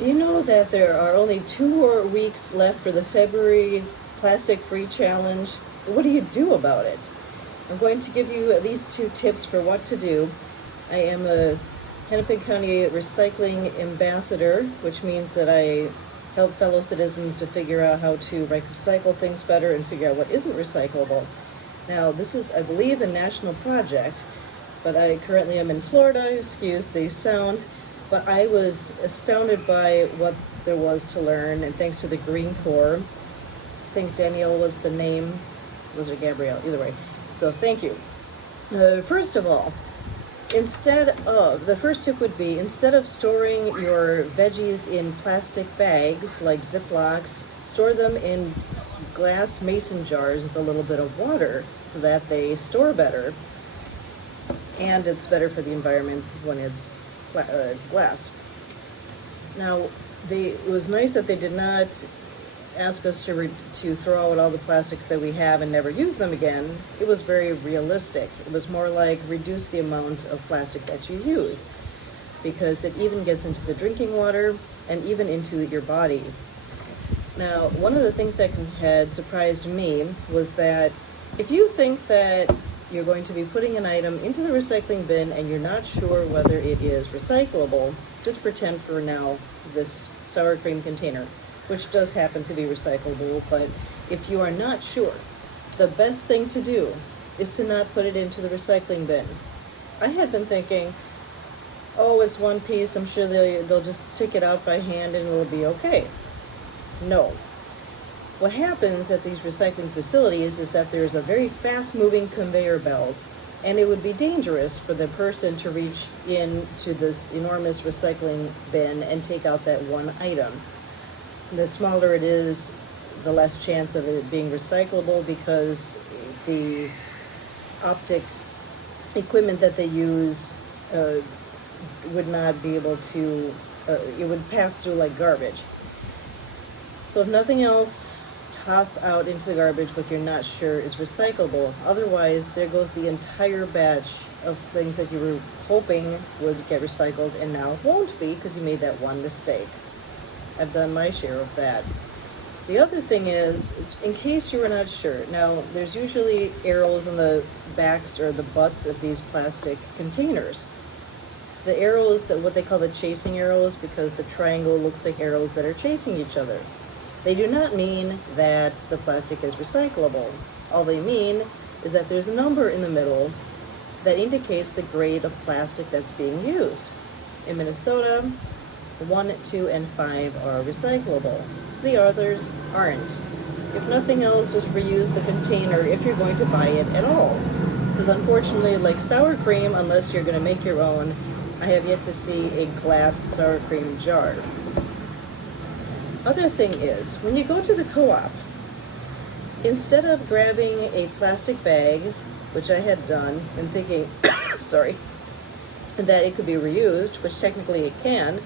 Do you know that there are only 2 more weeks left for the February Plastic Free Challenge? What do you do about it? I'm going to give you at least 2 tips for what to do. I am a Hennepin County Recycling Ambassador, which means that I help fellow citizens to figure out how to recycle things better and figure out what isn't recyclable. Now, this is, I believe, a national project, but I currently am in Florida, excuse the sound, but I was astounded by what there was to learn, and thanks to the Green Corp. I think Danielle was the name, was it Gabrielle? Either way. So thank you. First of all, the first tip would be, instead of storing your veggies in plastic bags like Ziplocs, store them in glass mason jars with a little bit of water so that they store better. And it's better for the environment when it's glass. Now, it was nice that they did not ask us to throw out all the plastics that we have and never use them again. It was very realistic. It was more like reduce the amount of plastic that you use, because it even gets into the drinking water and even into your body. Now, one of the things that had surprised me was that if you think that you're going to be putting an item into the recycling bin and you're not sure whether it is recyclable, just pretend for now this sour cream container, which does happen to be recyclable, but if you are not sure, the best thing to do is to not put it into the recycling bin. I had been thinking, oh, it's one piece, I'm sure they'll just take it out by hand and it'll be okay. No. What happens at these recycling facilities is that there's a very fast-moving conveyor belt, and it would be dangerous for the person to reach into this enormous recycling bin and take out that one item. The smaller it is, the less chance of it being recyclable, because the optic equipment that they use would not be able to, it would pass through like garbage. So if nothing else, toss out into the garbage what you're not sure is recyclable. Otherwise, there goes the entire batch of things that you were hoping would get recycled and now won't be because you made that one mistake. I've done my share of that. The other thing is, in case you were not sure, now there's usually arrows on the backs or the butts of these plastic containers. The arrows, what they call the chasing arrows, because the triangle looks like arrows that are chasing each other. They do not mean that the plastic is recyclable. All they mean is that there's a number in the middle that indicates the grade of plastic that's being used. In Minnesota, 1, 2, and 5 are recyclable. The others aren't. If nothing else, just reuse the container if you're going to buy it at all. Because unfortunately, like sour cream, unless you're going to make your own, I have yet to see a glass sour cream jar. Other thing is, when you go to the co-op, instead of grabbing a plastic bag, which I had done, and thinking, sorry, that it could be reused, which technically it can,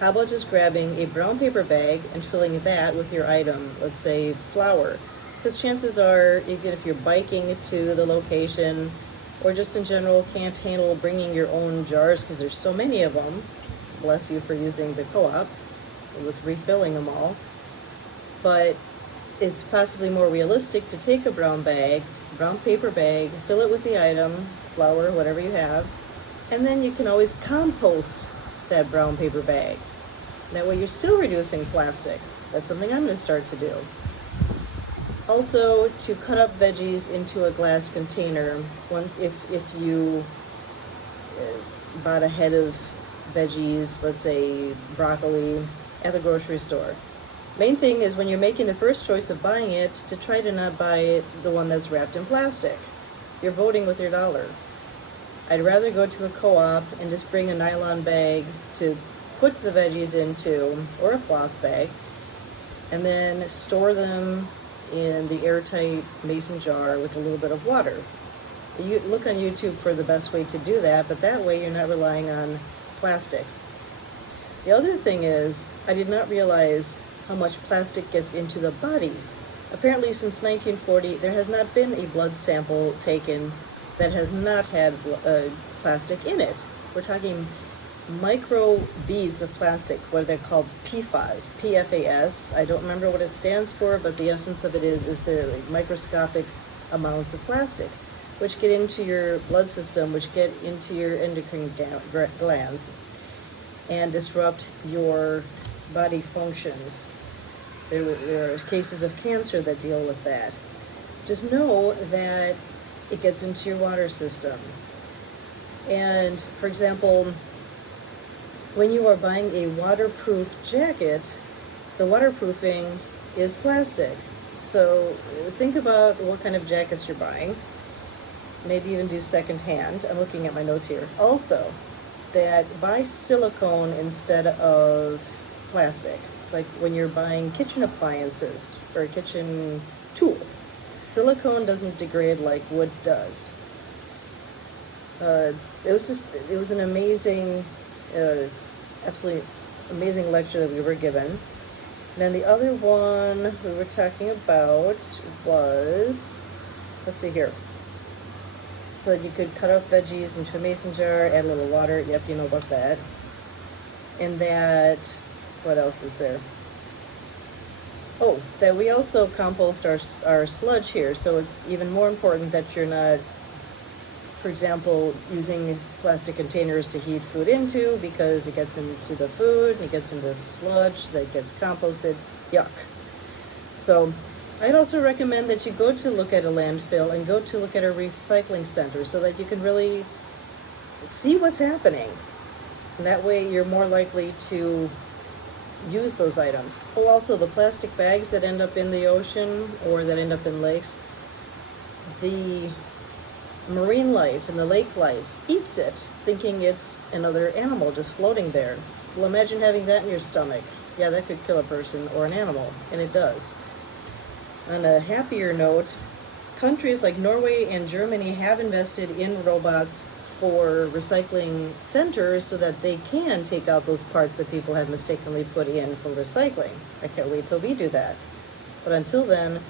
how about just grabbing a brown paper bag and filling that with your item, let's say flour? Because chances are, even if you're biking to the location, or just in general can't handle bringing your own jars because there's so many of them, bless you for using the co-op, with refilling them all, but it's possibly more realistic to take a brown paper bag, fill it with the item, flour, whatever you have, and then you can always compost that brown paper bag. That way you're still reducing plastic. That's something I'm going to start to do. Also, to cut up veggies into a glass container, if you bought a head of veggies, let's say broccoli, at the grocery store. Main thing is, when you're making the first choice of buying it, to try to not buy the one that's wrapped in plastic. You're voting with your dollar. I'd rather go to a co-op and just bring a nylon bag to put the veggies into, or a cloth bag, and then store them in the airtight mason jar with a little bit of water. You look on YouTube for the best way to do that, but that way you're not relying on plastic. The other thing is, I did not realize how much plastic gets into the body. Apparently, since 1940, there has not been a blood sample taken that has not had plastic in it. We're talking micro beads of plastic, what they're called PFAS, PFAS. I don't remember what it stands for, but the essence of it is they're like microscopic amounts of plastic, which get into your blood system, which get into your endocrine glands, and disrupt your body functions. There are cases of cancer that deal with that. Just know that it gets into your water system. And for example, when you are buying a waterproof jacket, the waterproofing is plastic. So think about what kind of jackets you're buying. Maybe even do secondhand. I'm looking at my notes here. Also, that buy silicone instead of plastic. Like when you're buying kitchen appliances or kitchen tools. Silicone doesn't degrade like wood does. It was an amazing, absolutely amazing lecture that we were given. And then the other one we were talking about was, let's see here. So that you could cut up veggies into a mason jar, add a little water. Yep, you know about that. And that, what else is there? Oh, that we also compost our sludge here. So it's even more important that you're not, for example, using plastic containers to heat food into, because it gets into the food, it gets into sludge that gets composted. Yuck. So I'd also recommend that you go to look at a landfill and go to look at a recycling center so that you can really see what's happening. And that way you're more likely to use those items. Oh, also the plastic bags that end up in the ocean or that end up in lakes, the marine life and the lake life eats it, thinking it's another animal just floating there. Well, imagine having that in your stomach. Yeah, that could kill a person or an animal, and it does. On a happier note, countries like Norway and Germany have invested in robots for recycling centers so that they can take out those parts that people have mistakenly put in for recycling. I can't wait till we do that. But until then,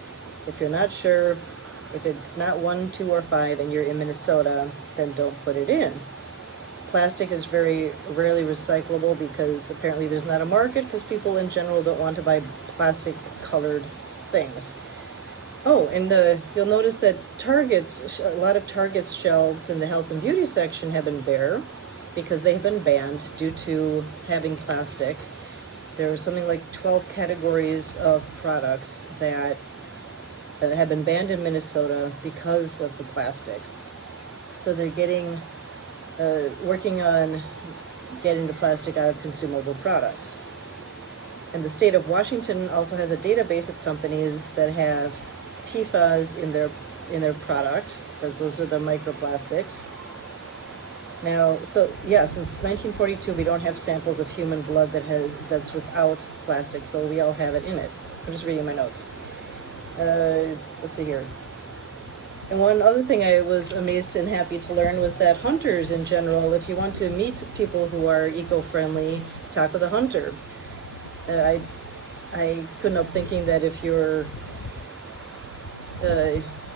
if you're not sure, if it's not 1, 2, or 5 and you're in Minnesota, then don't put it in. Plastic is very rarely recyclable because apparently there's not a market because people in general don't want to buy plastic colored things. Oh, and you'll notice that a lot of Target's shelves in the health and beauty section have been bare because they have been banned due to having plastic. There are something like 12 categories of products that have been banned in Minnesota because of the plastic. So they're working on getting the plastic out of consumable products. And the state of Washington also has a database of companies that have PFAS in their product, because those are the microplastics. Now, so yeah, since 1942, we don't have samples of human blood that's without plastic, so we all have it in it. I'm just reading my notes. Let's see here. And one other thing I was amazed and happy to learn was that hunters in general, if you want to meet people who are eco-friendly, talk with a hunter. I couldn't help thinking that if you're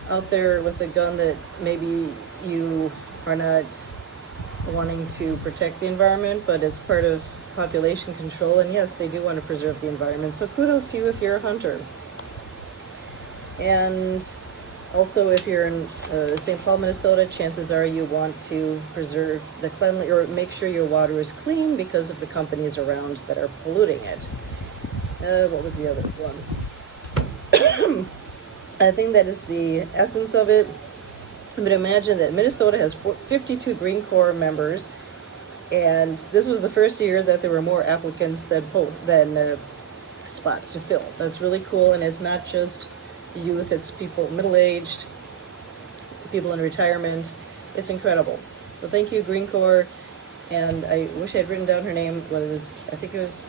out there with a gun that maybe you are not wanting to protect the environment, but it's part of population control, and yes, they do want to preserve the environment. So kudos to you if you're a hunter. And also, if you're in St. Paul, Minnesota, chances are you want to preserve the cleanliness or make sure your water is clean because of the companies around that are polluting it. What was the other one? I think that is the essence of it. But imagine that Minnesota has 52 Green Corp members, and this was the first year that there were more applicants than spots to fill. That's really cool, and it's not just youth, it's people middle-aged, people in retirement. It's incredible. So thank you, Green Corp, and I wish I had written down her name. I think it was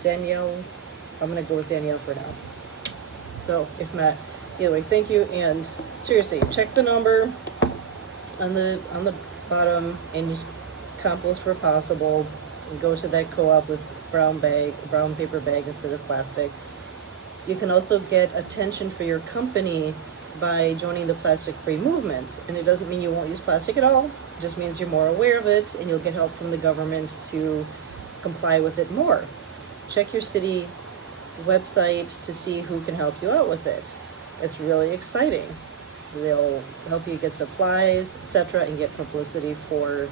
Danielle. I'm going to go with Danielle for now. So if not, either way, thank you, and seriously, check the number on the bottom and compost where possible, and go to that co-op with brown paper bag instead of plastic. You can also get attention for your company by joining the plastic-free movement. And it doesn't mean you won't use plastic at all. It just means you're more aware of it and you'll get help from the government to comply with it more. Check your city website to see who can help you out with it. It's really exciting. They'll help you get supplies, etc., and get publicity for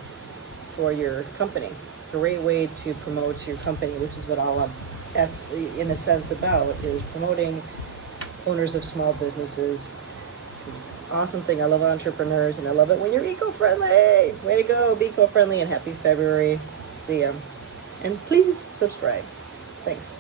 your company. Great way to promote your company, which is what all of us, in a sense, about, is promoting owners of small businesses. It's an awesome thing. I love entrepreneurs, and I love it when you're eco-friendly. Way to go, be eco-friendly, and happy February. See ya. And please subscribe. Thanks.